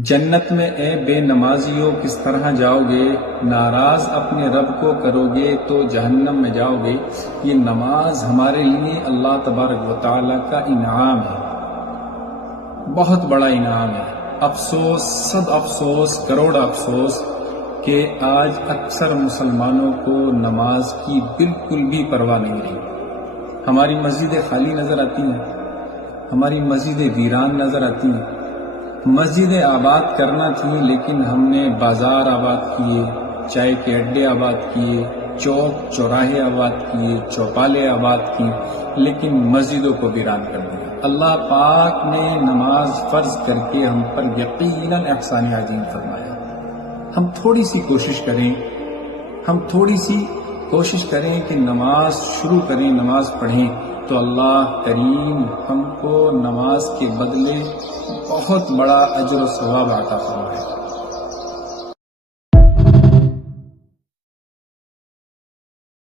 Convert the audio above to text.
جنت میں اے بے نمازیوں کس طرح جاؤ گے؟ ناراض اپنے رب کو کرو گے تو جہنم میں جاؤ گے۔ یہ نماز ہمارے لیے اللہ تبارک و تعالیٰ کا انعام ہے، بہت بڑا انعام ہے۔ افسوس، صد افسوس، کروڑ افسوس کہ آج اکثر مسلمانوں کو نماز کی بالکل بھی پرواہ نہیں رہی۔ ہماری مسجدیں خالی نظر آتی ہیں، ہماری مسجدیں ویران نظر آتی ہیں۔ مسجدیں آباد کرنا تھی لیکن ہم نے بازار آباد کیے، چائے کے اڈے آباد کیے، چوک چوراہے آباد کیے، چوپالے آباد کی، لیکن مسجدوں کو ویران کر دیا۔ اللہ پاک نے نماز فرض کر کے ہم پر یقیناً احسان عظیم فرمایا۔ ہم تھوڑی سی کوشش کریں کہ نماز شروع کریں، نماز پڑھیں تو اللہ کریم ہم کو نماز کے بدلے بہت بڑا اجر و ثواب عطا فرمائے۔